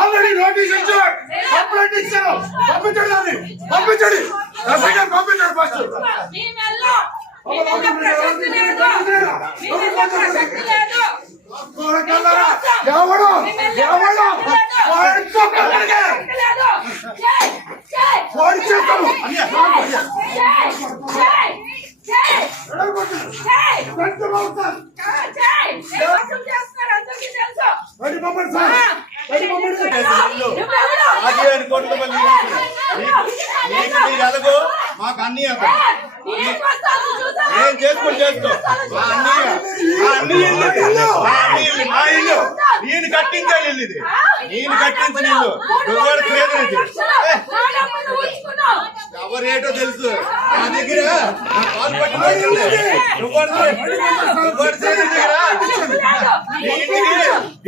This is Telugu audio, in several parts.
ఆల్రెడీ నోటీస్ ఇచ్చారు, కంప్లైంట్ ఇచ్చారు, పంపించండి పంపించండి పంపించండి ఫస్ట్ ఎవడు ఎవడు మాకు అన్నీ ఏం చేసుకొని చేసుకో నేను కట్టించాలి ఇల్లు ఇది, నేను కట్టించిన ఇల్లు ఎవరేటో తెలుసు నా దగ్గర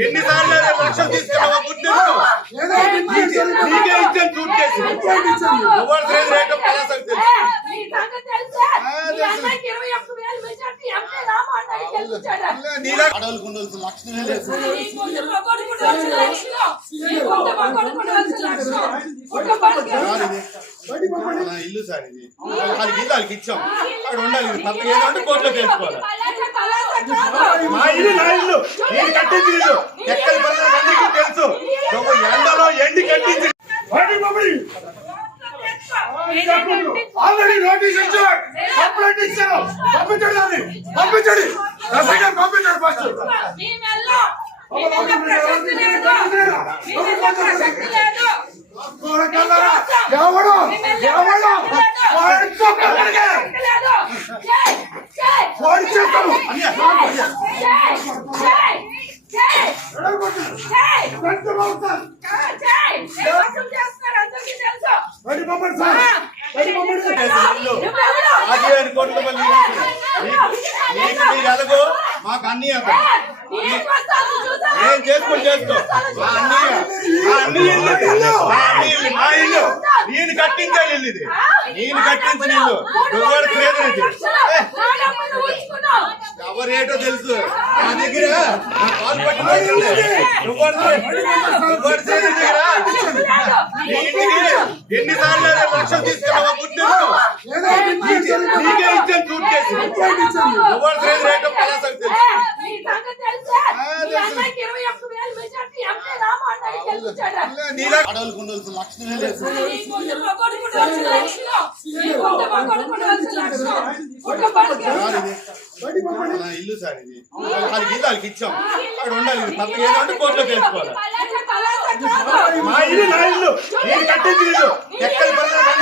ఎన్నిసార్లు లక్షలు తీసుకున్నావా గుర్తు నీకే ఇచ్చాను సూట్ కేసు రేటో పలాసకు తెలుసు అడవులకు ఉండవలసిన లక్షణమే లేదు. ఇల్లు సార్ ఇది వాళ్ళకి ఇల్లు వాళ్ళకి ఇచ్చాం, అక్కడ ఉండాలి. పక్కన ఏదంటే కోర్టులో తెలుసుకోవాలి. మా ఇల్లు నా ఇల్లు, నేను కట్టించిన ఇల్లు ఎక్కడ పనులు అందరికీ తెలుసు. ఎండలో ఎండి కట్టించి ఆల్రెడీ నోటీస్ ఇచ్చారు, కంప్లైంట్ ఇచ్చారు, పంపించండి పంపించండి పంపించండి ఫస్ట్ ఎవడు ఎవడు ఫోన్ చేస్తాను మాకు అన్నీ ఏం చేసుకొని చేసుకో నేను కట్టించాలి ఇల్లు ఇది, నేను కట్టించిన ఇల్లు ఎవరేటో తెలుసు నా దగ్గర ఎన్నిసార్లు లక్షలు తీసుకున్నావా గుర్తు నీకే ఇచ్చాను సూట్ కేసు రేటో పలాసకు తెలుసు అడవులకు ఉండవలసిన లక్షణమే లేదు. ఇల్లు సార్ ఇది వాళ్ళకి ఇల్లు వాళ్ళకి ఇచ్చాం, అక్కడ ఉండాలి. పక్కన ఏదంటే కోర్టులో తెలుసుకోవాలి. మా ఇల్లు నా ఇల్లు, నేను కట్టించిన ఇల్లు ఎక్కడ పనులు